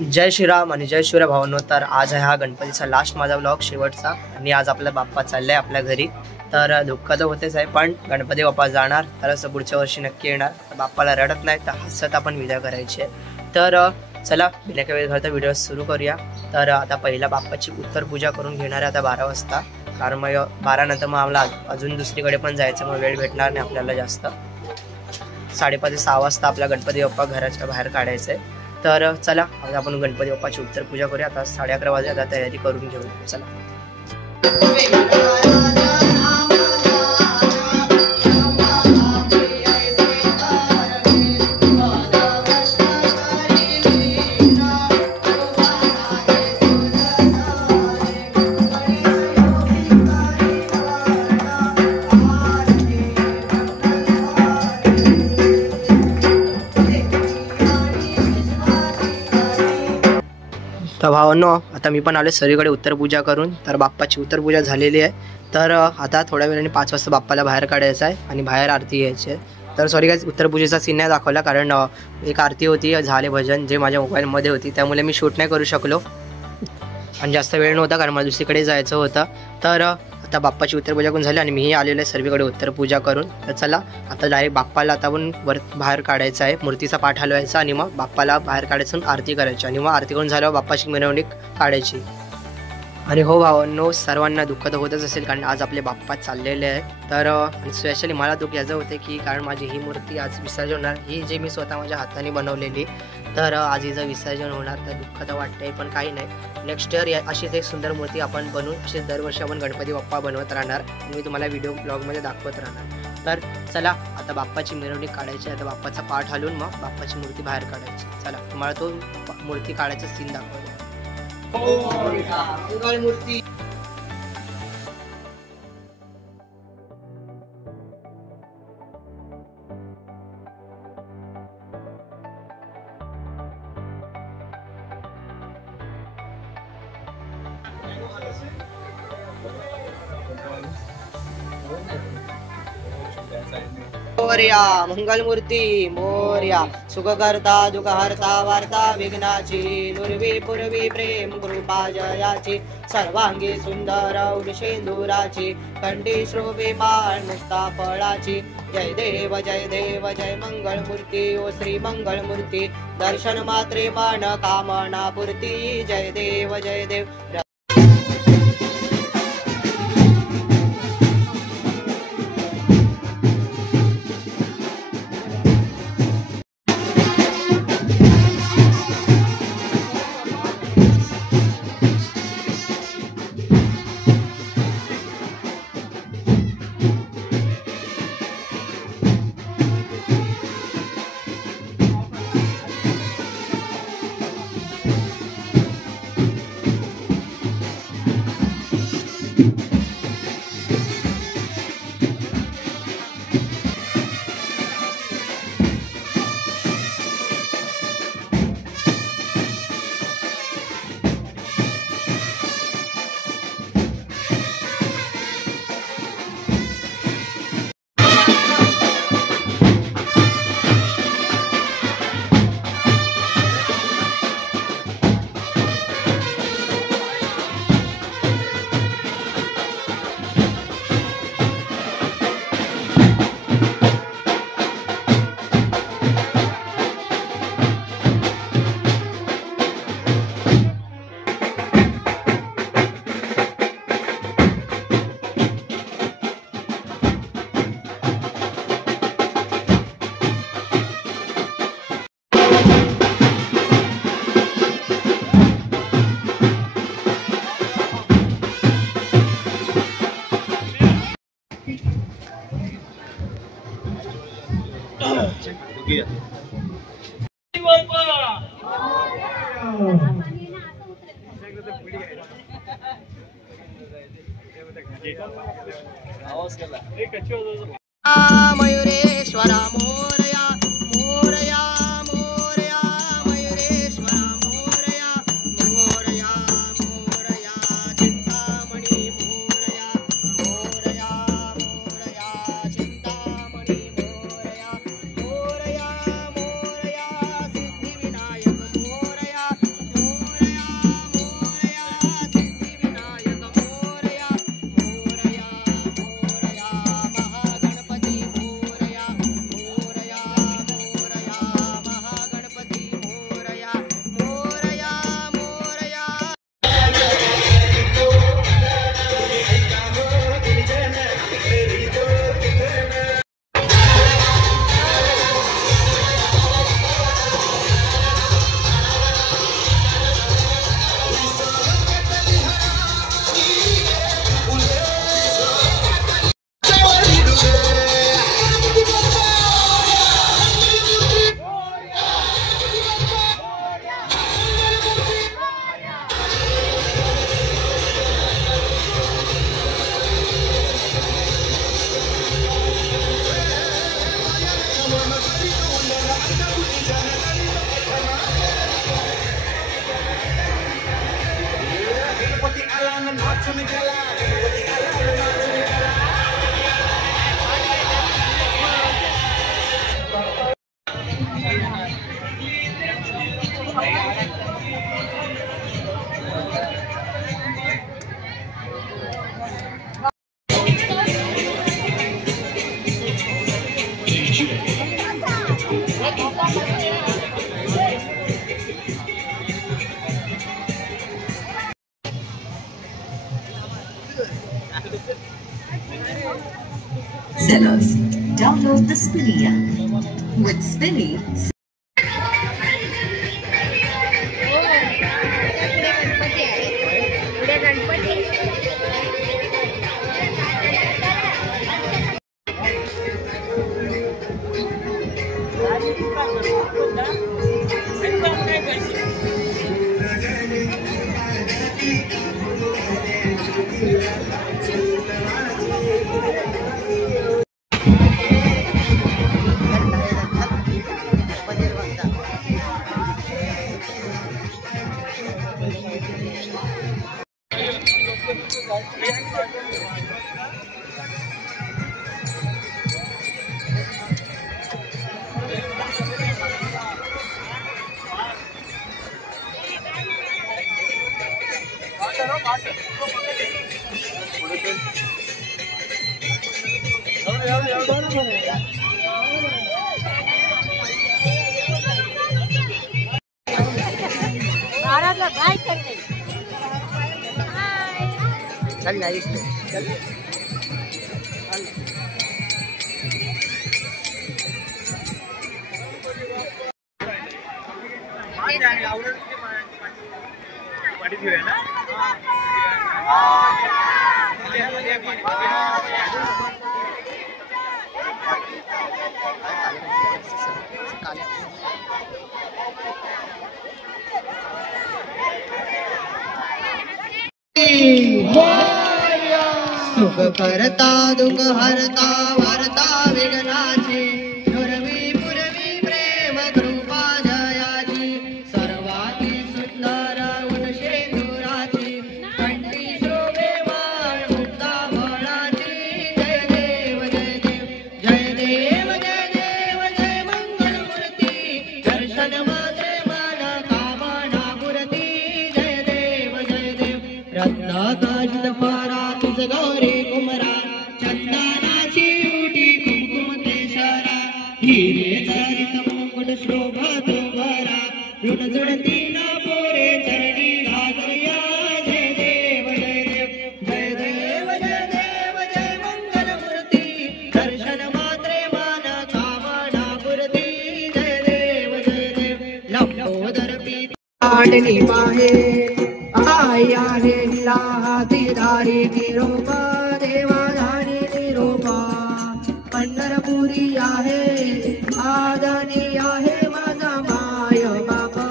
जय श्रीराम आणि जय शिवराय भावांनो. तर आज आहे हा गणपतीचा लास्ट माझा व्लॉग शेवटचा आणि आज आपला बाप्पा चाललाय आपल्या घरी. तर दुःख तर होतेच आहे, पण गणपती बाप्पा जाणार तर असं पुढच्या वर्षी नक्की येणार. तर बाप्पाला रडत नाही तर हसत आपण विदा करायची आहे. तर चला बिना काही वेळ घालता व्हिडिओ सुरू करूया. तर आता पहिला बाप्पाची उत्तर पूजा करून घेणार आहे आता 12 वाजता, कारण मग 12 नंतर मग आम्हाला अजून दुसरीकडे पण जायचं, मग वेळ भेटणार नाही आपल्याला जास्त. 5:30 ते 6 वाजता आपला गणपती बाप्पा घराच्या बाहेर काढायचा आहे. तर चला आता आपण गणपती बाप्पाची उत्तर पूजा करूया. आता 11:30 वाजले, आता तयारी करून घेऊ. चला. तर भावांनो, आता मी पण आले सगळीकडे उत्तर पूजा करून. तर बाप्पाची उत्तर पूजा झालेली आहे. तर आता थोड्या वेळाने 5 वाजता बाप्पाला बाहेर काढायचं आहे आणि बाहेर आरती घ्यायची आहे. तर सॉरी गाईज, उत्तर पूजेचा सीन नाही दाखवला, कारण एक आरती होती, झाले भजन जे माझ्या मोबाईलमध्ये होती, त्यामुळे मी शूट नाही करू शकलो आणि जास्त वेळ नव्हता, कारण मला दुसरीकडे जायचं होतं. तर आता बाप्पाची उत्तर पूजा करून झाली आणि मीही आलेलो आहे सर्वीकडे उत्तर पूजा करून. तर चला आता डायरेक्ट बाप्पाला आता आपण बाहेर काढायचं आहे, मूर्तीचा पाठ हलवायचा आणि मग बाप्पाला बाहेर काढायचं, आरती करायची आणि मग आरती करून झाल्यावर बाप्पाची मिरवणूक काढायची. आणि हो भावांनो, सर्वांना दुःख तर होतच असेल, कारण आज आपले बाप्पा चाललेले आहे. तर स्पेशली मला दुःख याचं होते की कारण माझी ही मूर्ती आज विसर्जन होणार, ही जे मी स्वतः माझ्या हाताने बनवलेली, तर आज हिचं विसर्जन होणार. तर दुःख तर वाटतंय, पण काही नाही. नेक्स्ट इयर अशीच एक सुंदर मूर्ती आपण बनवून अशीच दरवर्षी आपण गणपती बाप्पा बनवत राहणार आणि मी तुम्हाला व्हिडिओ ब्लॉगमध्ये दाखवत राहणार. तर चला आता बाप्पाची मिरवणूक काढायची. आता बाप्पाचा पाठ हलवून मग बाप्पाची मूर्ती बाहेर काढायची. चला तुम्हाला तो मूर्ती काढायचा सीन दाखवतो. मूर्ती मोरया मंगलमूर्ती मोरया, सुखकर्ता दुःखहर्ता वार्ता विघ्नाची, नुर्वी पूर्वी प्रेम कृपा जयाची, सर्वांगी सुंदर उडशेंदुराची, कंठी श्रोभिमान मुक्ता फळाची. जय देव जय मंगलमूर्ती ओ श्री मंगलमूर्ती, दर्शन मात्रे मन कामना पूर्ती. जय देव जय देव. मयूरेश्वरा Morya Morya Morya, मयूरेश्वरा Morya Morya Morya, Chintamani Morya Morya Morya, Chintamani Morya Morya Morya, Siddhivinayak Morya sellers. Download the Spinny app. With Spinny, सुख करता दुःख हरता वारता विघ्नाची पुरवी पुरवी प्रेम कृपा जयाची सर्वाती सुंदर उदशेंदुराची कंठी शोभे वाण मुक्ता फळाची जय देव जय देव जय देव जय देव जय मंगल मूर्ती दर्शन मात्रे मन कामना पुरती जय देव रत्नाकाशित फारा तुझ गौरी कुमरा चंदनाची उटी कुंकुम केशरा हिरे चरित मुकुट शोभा तुभरा ऋण जुळती ना पोरे चरणी घागरिया जय देव जय देव जय देव जय देव जय मंगल मूर्ती दर्शन मात्रे मन कामना पुरती जय देव लंबोदर पीठ आडणी पाहे आई आहे लाहातीदारी निरोपा देवाधारी निरोपा पंढरपुरी आहे आदनी आहे माझा माय बाबा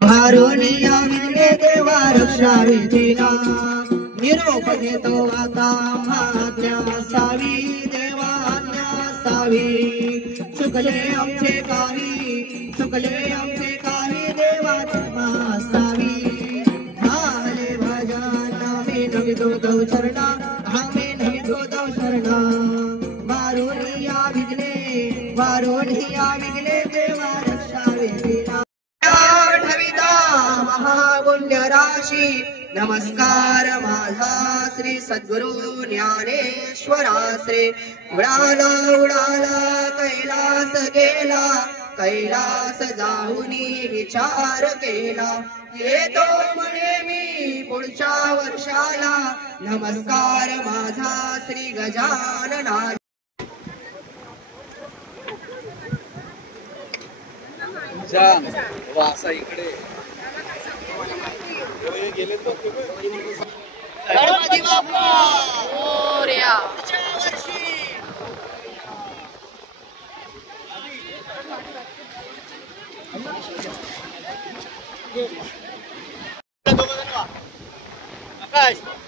भारुनी आविले देवा रक्षावी तिला निरोप घेतो आता महाज्ञा असावी देवा आज्ञा असावी चुकले आमचे काही देवाची असावी नमितो शरणा हमें नमितो शरणा वारोनिया विघ्ने देवा रक्षावे तिला ठविता महापुण्य राशी नमस्कार माझा श्री सद्गुरु ज्ञानेश्वरा श्री उडाला कैलास जाऊनी विचार केला येतो म्हणे मी पुढच्या वर्षाला नमस्कार माझा श्री गजानना वासा इकडे गेले तो गणपती बाप्पा मोरया आकाश